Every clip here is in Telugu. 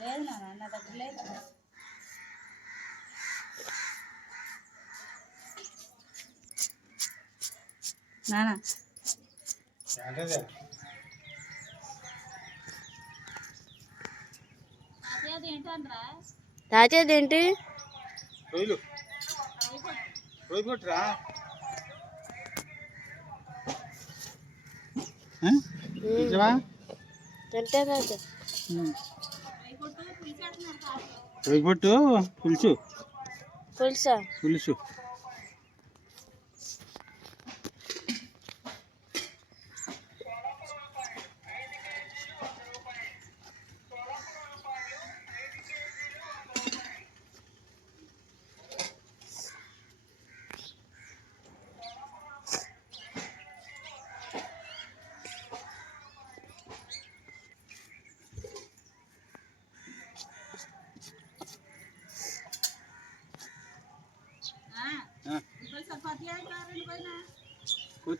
లేదు నాన్న నా దగ్గర లేదు నానా తాచేది ఏంటి రొయ్యలు రొయ్యి పట్టురా నిజమా? పట్టు పులుసు? పులుసా? పులుసు.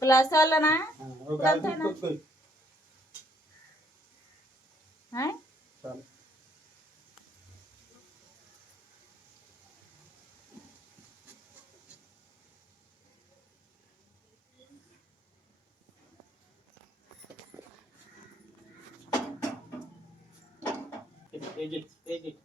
ग्लास वाला ना? उपलब्ध है ना। हैं? हाँ? Take it, take it.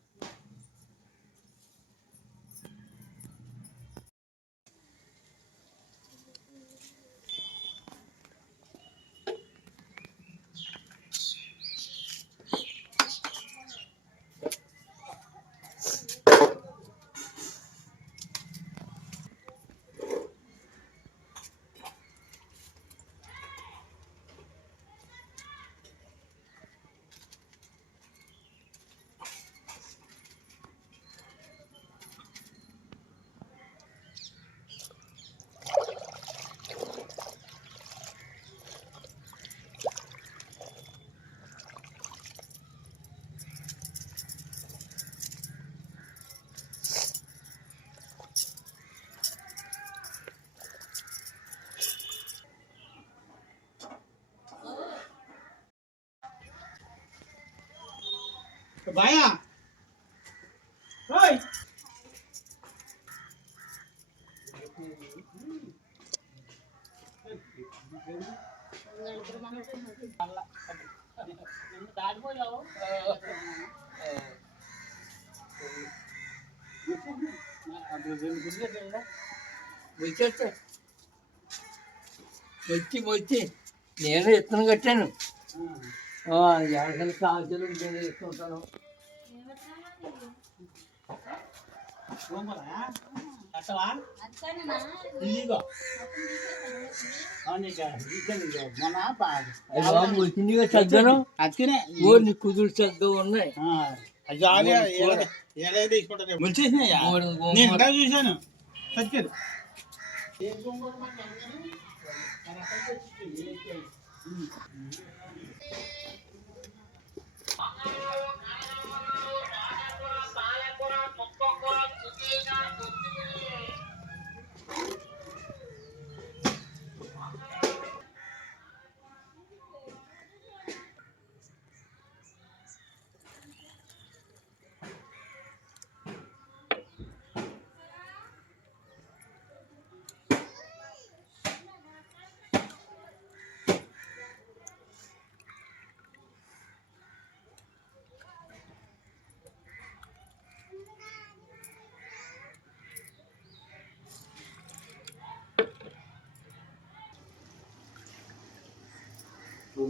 బాయా ఓయ్ వచ్చేస్తా. వచ్చి వచ్చి. నేను ఎత్తున కట్టాను. కాల్చలు నేను వేసుకుంటాను. అట్టవా అక్కడనా ఇదిగో. మన అది బాబు వచ్చిందిగా చద్దాను అతికినే ఓ నీ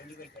ఎందుకంటే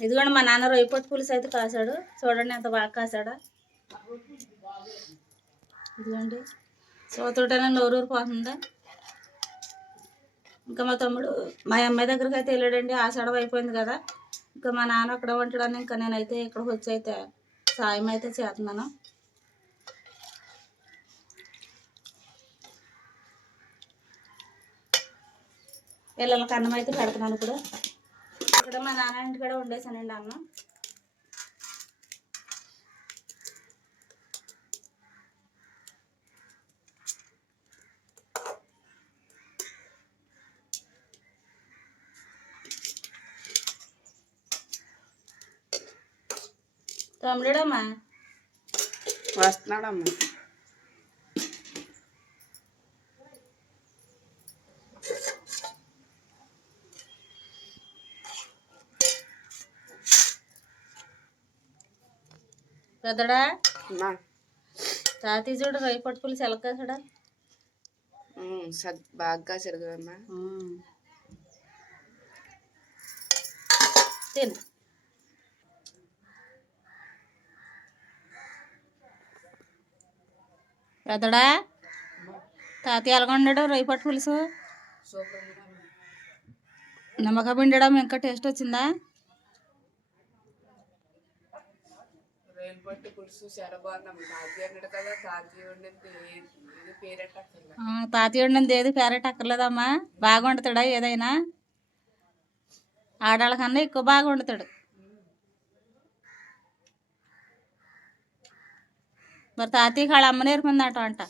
ఇదిగోండి మా నాన్న రొయ్యపొట్టు పులుసు అయితే కాసాడు చూడండి ఎంత బాగా కాసాడా ఇదిగోండి సోతోటనే నోరూరు పోతుందా. ఇంకా మా తమ్ముడు మా అమ్మాయి దగ్గరికి అయితే వెళ్ళాడండి ఆషాఢం అయిపోయింది కదా. ఇంకా మా నాన్న అక్కడ ఉంటాడని ఇంకా నేనైతే ఇక్కడికి వచ్చి అయితే సాయం అయితే చేస్తున్నాను. పిల్లలకి అన్నం అయితే పెడుతున్నాను ఇప్పుడు. అక్కడ మా నాన్న ఇంటి కూడా ఉండేసానండి అన్నం. తమ్ముడమ్మా వస్తున్నాడమ్మా. పెద్దడా? అమ్మా. తాతీ చూడు రొయ్య పట్టు పులుసు ఎలా కాసాడా సగ్ బాగా జరగదమ్మా తిను. పెద్దడా? తాతయ్య ఎలాగొండాడు రొయ్య పట్టు పులుసు నమ్మక పిండడం ఇంకా టేస్ట్ వచ్చిందా? రైలు పులుసు చాలా తాతయ్య అన్నాడు కదా. తాతయ్య వండింది తాతయ్య వండింది ఏది పేరెట్ అక్కర్లేదమ్మా. బాగా వండుతాడా ఏదైనా? ఆడాళ్ళ కన్నా ఎక్కువ బాగా వండుతాడు మరి తాతయ్యకి వాళ్ళ అమ్మ నేర్పిందట అంట.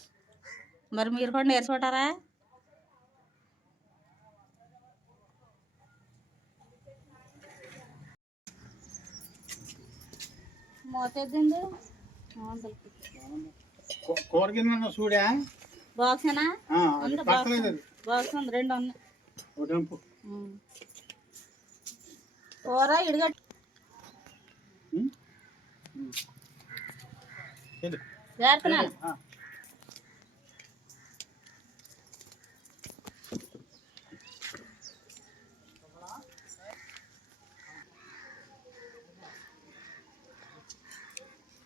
మరి మీరు కూడా నేర్చుకుంటారా? మోతేద్దండి కూర కింద చూడా బాక్సేనా ఉంది బాక్స్. బాక్స్ ఉంది రెండు ఉన్నాయి. కూర ఇడిగట్? చేస్తున్నాను ఆ. మా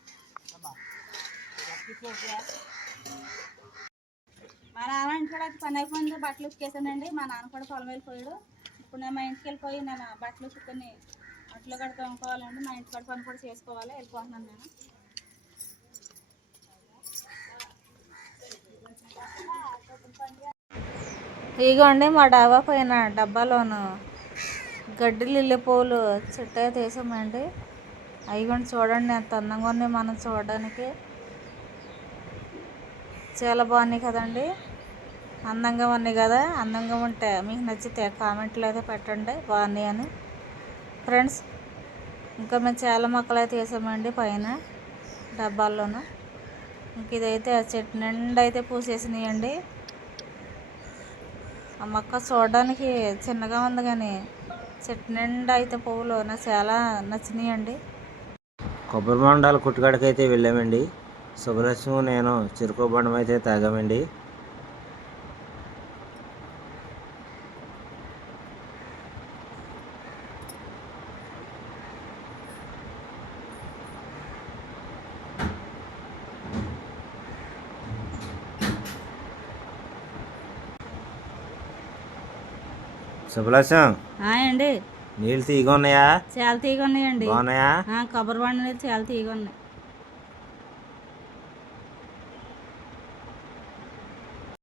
మా నాన్న ఇంటికాడ అయితే పని అయిపోయింది బట్టలు ఉతికేసానండి. మా నాన్న కూడా పొలం వెళ్ళిపోయాడు. ఇప్పుడు నేను మా ఇంటికి వెళ్ళిపోయి నేను బట్టలు ఉతుకొని అట్లు కూడా తోముకోవాలండి మా ఇంటికాడ పని కూడా చేసుకోవాలి. వెళ్ళిపోతున్నాను నేను. ఇగోండి మా డాబా పైన డబ్బాలోను గడ్డి లిల్లీ పూలు చిట్టగా తీసామండి. వేసామండి అవి కూడా చూడండి ఎంత అందంగా ఉన్నాయి మనం చూడడానికి. చాలా బాగున్నాయి కదండి. అందంగా ఉన్నాయి కదా అందంగా ఉంటే మీకు నచ్చితే కామెంట్లు అయితే పెట్టండి బాగున్నాయి అని. ఫ్రెండ్స్ ఇంకా మేము చాలా మొక్కలు అయితే వేసామండి పైన డబ్బాల్లోనూ. ఇంక ఇదైతే ఆ చెట్టు నిండా అయితే పూసేసినాయండి. ఆ మొక్క చూడడానికి చిన్నగా ఉంది కానీ చెట్టు నిండా అయితే పువ్వులు నాకు చాలా నచ్చినాయండి. కొబ్బరి బొండాలు కుట్టుకాడకైతే అయితే వెళ్ళామండి. శుభలక్ష్మి నేను చిరుకోబండం అయితే తాగామండి. శుభలక్ష్యం అండి. నీళ్ళు తీగ ఉన్నాయా? చాలా తీగ ఉన్నాయండి. బాగున్నాయా? కొబ్బరి బండ అనేది చాలా తీగ ఉన్నాయి.